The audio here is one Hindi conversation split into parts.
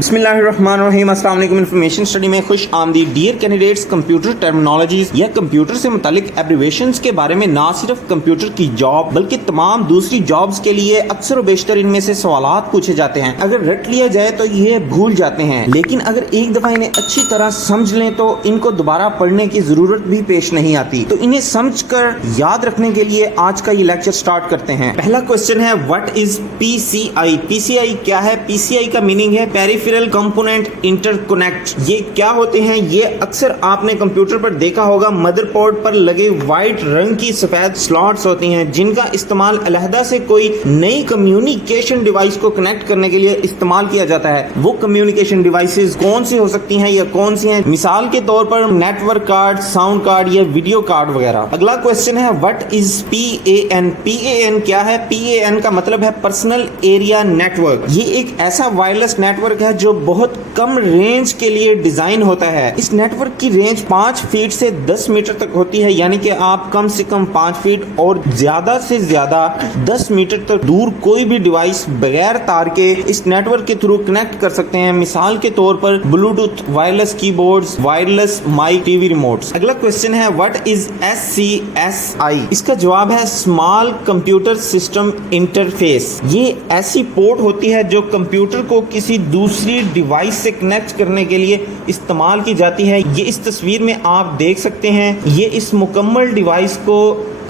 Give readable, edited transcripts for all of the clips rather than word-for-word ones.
बिस्मिल्लाहिर्रहमानिर्रहीम। अस्सलाम वालेकुम। इन्फॉर्मेशन स्टडी में खुश आमदीद। डियर कैंडिडेट्स, कंप्यूटर टर्मिनोलॉजीज या कंप्यूटर से मुतालिक एब्रिवेशंस के बारे में ना सिर्फ कंप्यूटर की जॉब बल्कि तमाम दूसरी जॉब्स के लिए अक्सर व बेशतर इनमें से सवालात पूछे जाते हैं। अगर रट लिया जाए तो ये भूल जाते हैं, लेकिन अगर एक दफा इन्हें अच्छी तरह समझ लें तो इनको दोबारा पढ़ने की जरूरत भी पेश नहीं आती। तो इन्हें समझ कर याद रखने के लिए आज का ये लेक्चर स्टार्ट करते हैं। पहला क्वेश्चन है, व्हाट इज पीसीआई? पीसीआई क्या है? पीसीआई का मीनिंग है पेरिफेरल कंपोनेंट इंटरकनेक्ट। ये क्या होते हैं? ये अक्सर आपने कंप्यूटर पर देखा होगा, मदरबोर्ड पर लगे व्हाइट रंग की सफेद स्लॉट्स होती हैं जिनका इस्तेमाल अलहदा से कोई नई कम्युनिकेशन डिवाइस को कनेक्ट करने के लिए इस्तेमाल किया जाता है। वो कम्युनिकेशन डिवाइसेस कौन सी हो सकती हैं या कौन सी हैं? मिसाल के तौर पर नेटवर्क कार्ड, साउंड कार्ड या वीडियो कार्ड वगैरह। अगला क्वेश्चन है, व्हाट इज पीएएन? पीएएन क्या है? पीएएन का मतलब है पर्सनल एरिया नेटवर्क। ये एक ऐसा वायरलेस नेटवर्क है जो बहुत कम रेंज के लिए डिजाइन होता है। इस नेटवर्क की रेंज 5 फीट से 10 मीटर तक होती है, यानी कि आप कम से कम 5 फीट और ज्यादा से ज्यादा 10 मीटर तक दूर कोई भी डिवाइस बगैर तार के इस नेटवर्क के थ्रू कनेक्ट कर सकते हैं। मिसाल के तौर पर bluetooth, wireless keyboards, wireless mic, TV remotes. अगला क्वेश्चन है, व्हाट इज एससीएसआई? इसका जवाब है स्मॉल कंप्यूटर सिस्टम इंटरफेस। ये ऐसी पोर्ट होती है जो कंप्यूटर को किसी दूसरी डिवाइस से कनेक्ट करने के लिए इस्तेमाल की जाती है। ये इस तस्वीर में आप देख सकते हैं। ये इस मुकम्मल डिवाइस को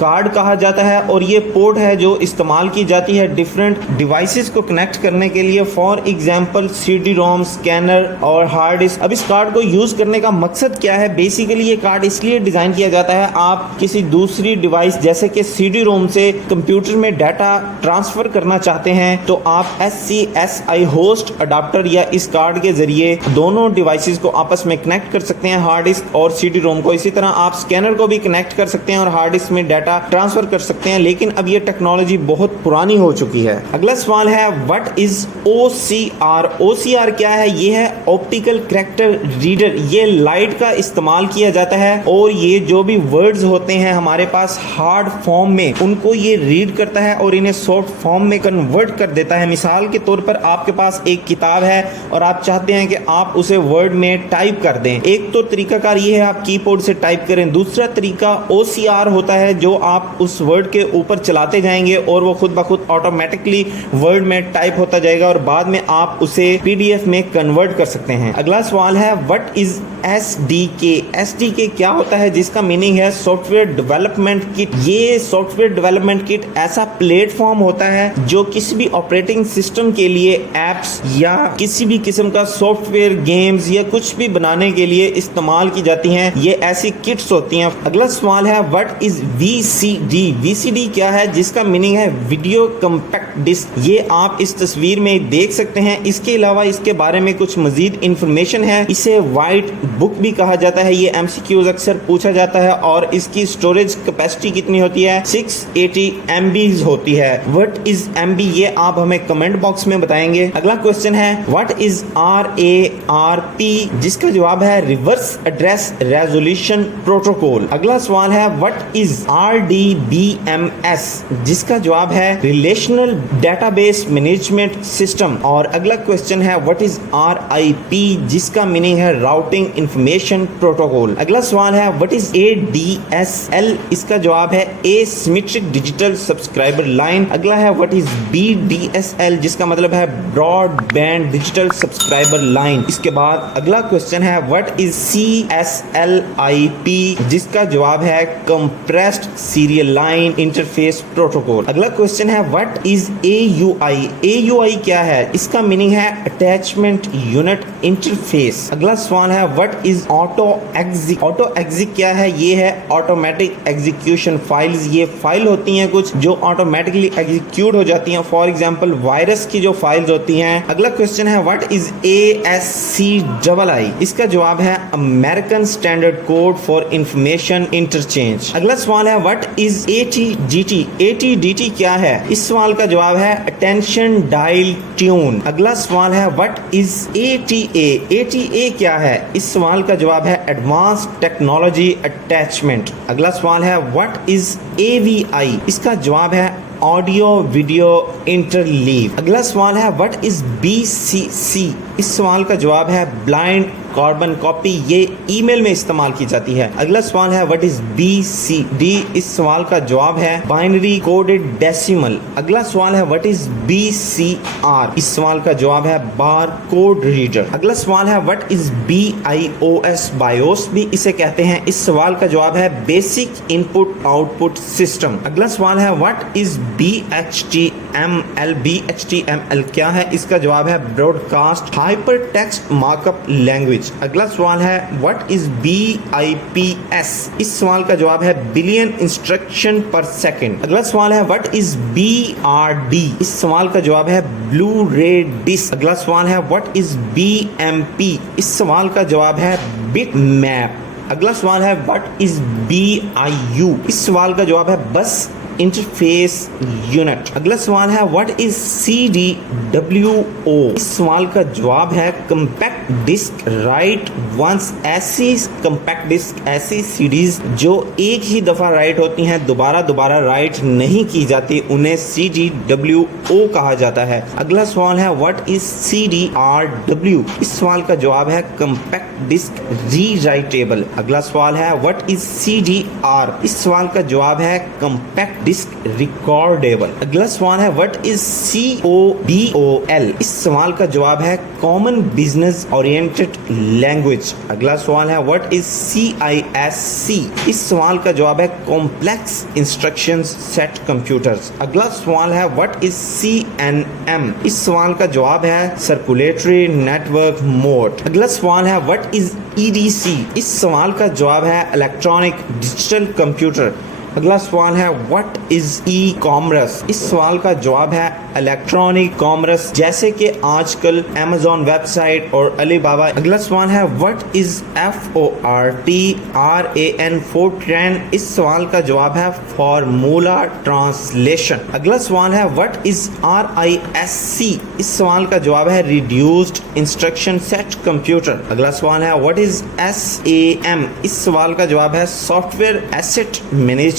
कार्ड कहा जाता है और ये पोर्ट है जो इस्तेमाल की जाती है डिफरेंट डिवाइसेस को कनेक्ट करने के लिए। For example CD ROM, scanner और हार्ड डिस्क। अब इस कार्ड को यूज करने का मकसद क्या है? बेसिकली ये कार्ड इसलिए डिजाइन किया जाता है, आप किसी दूसरी डिवाइस जैसे कि सीडी रोम से कंप्यूटर में डाटा ट्रांसफर करना चाहते हैं तो आप SCSI होस्ट अडाप्टर या इस कार्ड के जरिए दोनों डिवाइसेस को आपस में कनेक्ट कर सकते हैं, हार्ड डिस्क और सीडी रोम को। इसी तरह आप स्कैनर को भी कनेक्ट कर सकते हैं और हार्ड डिस्क में डाटा ट्रांसफर कर सकते हैं, लेकिन अब ये टेक्नोलॉजी बहुत पुरानी हो चुकी है। अगला सवाल है, व्हाट इज OCR? OCR क्या है? ये है ऑप्टिकल कैरेक्टर रीडर। ये लाइट का इस्तेमाल किया जाता है और ये जो भी वर्ड्स होते हैं हमारे पास हार्ड फॉर्म में, उनको ये रीड करता है और इन्हें सॉफ्ट फॉर्म में कन्वर्ट कर देता है। मिसाल के तौर पर आपके पास एक किताब है और आप चाहते हैं कि आप उसे वर्ड में टाइप कर दें। एक तो तरीकाकार ये है आप कीबोर्ड से टाइप करें, दूसरा तरीका OCR होता है जो आप उस वर्ड के ऊपर चलाते जाएंगे और वो खुद ब खुद ऑटोमेटिकली वर्ड में टाइप होता जाएगा और बाद में आप उसे PDF में कन्वर्ट कर सकते हैं। अगला सवाल है, व्हाट इज SDK? SDK क्या होता है? जिसका मीनिंग है सॉफ्टवेयर डेवलपमेंट किट। ये सॉफ्टवेयर डेवलपमेंट किट ऐसा प्लेटफॉर्म होता है जो किसी भी ऑपरेटिंग सिस्टम के लिए एप्स या किसी भी किस्म का सॉफ्टवेयर, गेम्स या कुछ भी बनाने के लिए इस्तेमाल की जाती हैं। ये ऐसी किट्स होती हैं। अगला सवाल है, व्हाट इज VCD? VCD क्या है? जिसका मीनिंग है वीडियो कॉम्पैक्ट डिस्क। ये आप इस तस्वीर में देख सकते हैं। इसके अलावा इसके बारे में कुछ मजीद इंफॉर्मेशन है। इसे व्हाइट बुक भी कहा जाता है। ये MCQs अक्सर पूछा जाता है और इसकी स्टोरेज कैपेसिटी कितनी होती है? 680 MB होती है। What is MB? ये आप हमें कमेंट बॉक्स में बताएंगे। अगला क्वेश्चन है, व्हाट इज RARP? जिसका जवाब है रिवर्स एड्रेस रेजोल्यूशन प्रोटोकॉल। अगला सवाल है, व्हाट इज RDBMS? जिसका जवाब है रिलेशनल डेटाबेस मैनेजमेंट सिस्टम। और अगला क्वेश्चन है, व्हाट इज RIP? जिसका मीनिंग है राउटिंग इंफॉर्मेशन प्रोटोकॉल। अगला सवाल है, व्हाट इज ADSL? इसका जवाब है एसिमेट्रिक डिजिटल सब्सक्राइबर लाइन। अगला है, व्हाट इज BDSL? जिसका मतलब है ब्रॉडबैंड डिजिटल सब्सक्राइबर लाइन। इसके बाद अगला क्वेश्चन है, व्हाट इज CSLIP? जिसका जवाब है compressed serial line interface protocol. अगला क्वेश्चन है, व्हाट इज AUI? AUI क्या है? इसका मीनिंग है अटैचमेंट यूनिट इंटरफेस। अगला सवाल है, व्हाट इज ऑटो एग्जिक? ऑटो एग्जिक क्या है? ये है ऑटोमेटिक एग्जीक्यूशन फाइल्स। ये फाइल होती हैं कुछ जो ऑटोमेटिकली एग्जीक्यूट हो जाती हैं। फॉर एग्जांपल वायरस की जो फाइल्स होती हैं। अगला क्वेश्चन है, व्हाट इज ASCII? इसका जवाब है American standard code for information interchange. अगला सवाल है, व्हाट इज ATDT? ATDT क्या है? इस सवाल का जवाब है अटेंशन डायल ट्यून। अगला सवाल है व्हाट इज ATA? ATA क्या है? इस सवाल का जवाब है एडवांस टेक्नोलॉजी अटैचमेंट। अगला सवाल है व्हाट इज AVI? इसका जवाब है ऑडियो वीडियो इंटरलीव। अगला सवाल है व्हाट इज BCC? इस सवाल का जवाब है ब्लाइंड कार्बन कॉपी। ये ईमेल में इस्तेमाल की जाती है। अगला सवाल है व्हाट इज BCD? इस सवाल का जवाब है बाइनरी कोडेड डेसिमल। अगला सवाल है व्हाट इज BCR? इस सवाल का जवाब है बार कोड रीडर। अगला सवाल है व्हाट इज BIOS? बायोस भी इसे कहते हैं। इस सवाल का जवाब है बेसिक इनपुट आउटपुट सिस्टम। अगला सवाल है व्हाट इज BHTML? BHTML क्या है? इसका जवाब है broadcast hyper text markup language. अगला सवाल है व्हाट इज BIPS? इस सवाल का जवाब है बिलियन इंस्ट्रक्शन पर सेकंड। अगला सवाल है व्हाट इज BRD? इस सवाल का जवाब है ब्लू रे डिस्क। अगला सवाल है व्हाट इज BMP? इस सवाल का जवाब है बिट मैप। अगला सवाल है व्हाट इज BIU? इस सवाल का जवाब है बस इंटरफेस यूनिट। अगला सवाल है व्हाट इज CDWO? इस सवाल का जवाब है कंपैक्ट डिस्क राइट वंस। ऐसी कंपैक्ट डिस्क ऐसी सीडीज जो एक ही दफा राइट होती हैं, दोबारा राइट नहीं की जाती, उन्हें CDWO कहा जाता है। अगला सवाल है व्हाट इज CDRW? इस सवाल का जवाब है कंपैक्ट डिस्क रीराइटेबल। अगला सवाल है व्हाट इज CDR? इस सवाल का जवाब है कंपैक्ट डिस्क रिकॉर्डेबल। अगला सवाल है व्हाट इज COBOL? इस सवाल का जवाब है कॉमन बिजनेस ओरिएंटेड लैंग्वेज। अगला सवाल है व्हाट इज CISC? इस सवाल का जवाब है कॉम्प्लेक्स इंस्ट्रक्शन सेट कंप्यूटर्स। अगला सवाल है व्हाट इज CNM? इस सवाल का जवाब है सर्कुलेटरी नेटवर्क मोड। अगला सवाल है व्हाट इज EDC? इस सवाल का जवाब है इलेक्ट्रॉनिक डिजिटल कंप्यूटर। अगला सवाल है व्हाट इज ई-कॉमर्स? इस सवाल का जवाब है इलेक्ट्रॉनिक कॉमर्स, जैसे कि आजकल Amazon वेबसाइट और अलीबाबा। अगला सवाल है व्हाट इज FORTRAN? फोर्ट्रैन। इस सवाल का जवाब है फॉर्मूला ट्रांसलेशन। अगला सवाल है व्हाट इज RISC? इस सवाल का जवाब है रिड्यूस्ड इंस्ट्रक्शन सेट कंप्यूटर। अगला सवाल है व्हाट इज SAM? इस सवाल का जवाब है सॉफ्टवेयर एसेट मैनेजमेंट।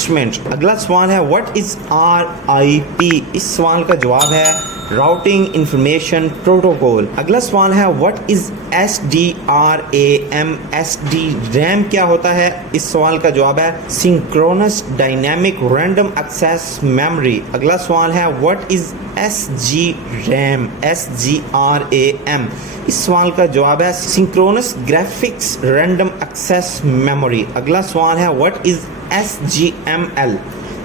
अगला सवाल है व्हाट इज RIP? इस सवाल का जवाब है राउटिंग इंफॉर्मेशन प्रोटोकॉल। अगला सवाल है व्हाट इज SDRAM? SDRAM क्या होता है? इस सवाल का जवाब है synchronous dynamic random access memory. अगला सवाल है व्हाट इज SGRAM? SGRAM इस सवाल का जवाब है synchronous graphics random access memory. अगला सवाल है व्हाट इज SGML?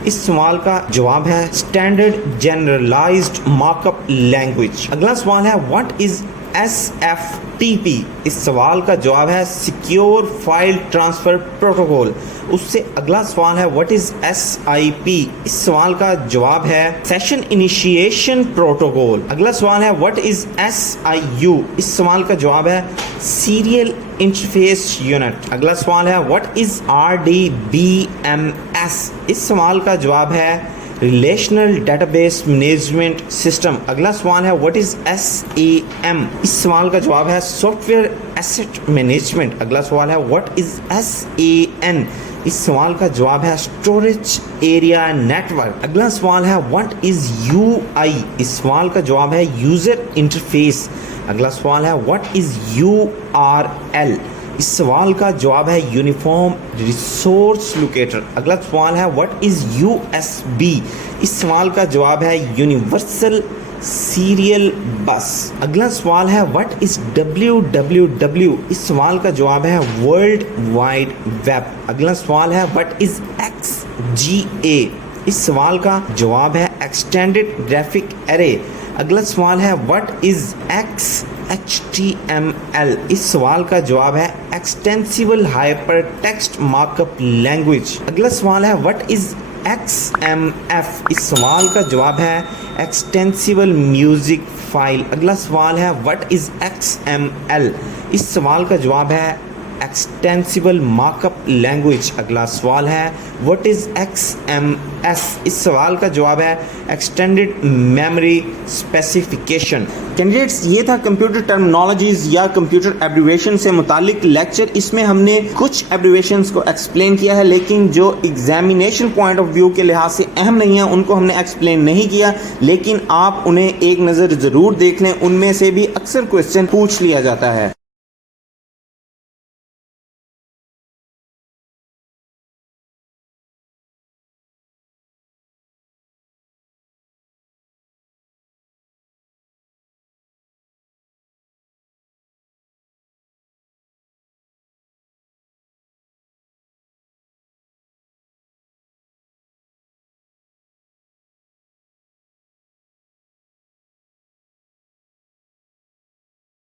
इस सवाल का जवाब है स्टैंडर्ड जनरलाइज्ड मार्कअप लैंग्वेज। अगला सवाल है व्हाट इज SFTP? इस सवाल का जवाब है सिक्योर फाइल ट्रांसफर प्रोटोकॉल। उससे अगला सवाल है व्हाट इज SIP? इस सवाल का जवाब है सेशन इनिशिएशन प्रोटोकॉल। अगला सवाल है व्हाट इज SIU? इस सवाल का जवाब है सीरियल इंटरफेस यूनिट। अगला सवाल है व्हाट इज RDBMS? इस सवाल का जवाब है रिलेशनल डेटाबेस मैनेजमेंट सिस्टम। अगला सवाल है व्हाट इज SAM? इस सवाल का जवाब है सॉफ्टवेयर एसेट मैनेजमेंट। अगला सवाल है व्हाट इज SAN? इस सवाल का जवाब है स्टोरेज एरिया नेटवर्क। अगला सवाल है व्हाट इज UI? इस सवाल का जवाब है यूजर इंटरफेस। अगला सवाल है व्हाट इज URL? इस सवाल का जवाब है यूनिफॉर्म रिसोर्स लोकेटर। अगला सवाल है व्हाट इज USB? इस सवाल का जवाब है यूनिवर्सल सीरियल बस। अगला सवाल है व्हाट इज WWW? इस सवाल का जवाब है वर्ल्ड वाइड वेब। अगला सवाल है व्हाट इज XGA? इस सवाल का जवाब है एक्सटेंडेड ग्राफिक एरे। अगला सवाल है व्हाट इज XHTML? इस सवाल का जवाब है extensible hyper text markup language. अगला सवाल है व्हाट इज XMF? इस सवाल का जवाब है एक्सटेंसिबल म्यूजिक फाइल। अगला सवाल है व्हाट इज XML? इस सवाल का जवाब है एक्सटेंसिबल मार्कअप लैंग्वेज। अगला सवाल है व्हाट इज XMS। इस सवाल का जवाब है एक्सटेंडेड मेमोरी स्पेसिफिकेशन। कैंडिडेट्स, ये था कंप्यूटर टर्मिनोलॉजीज या कंप्यूटर एब्रिवेशन से मुतालिक लेक्चर। इसमें हमने कुछ एब्रिवेशंस को एक्सप्लेन किया है, लेकिन जो एग्जामिनेशन पॉइंट ऑफ व्यू के लिहाज से अहम नहीं है उनको हमने एक्सप्लेन नहीं किया, लेकिन आप उन्हें एक नज़र ज़रूर देख लें, उनमें से भी अक्सर क्वेश्चन पूछ लिया जाता है।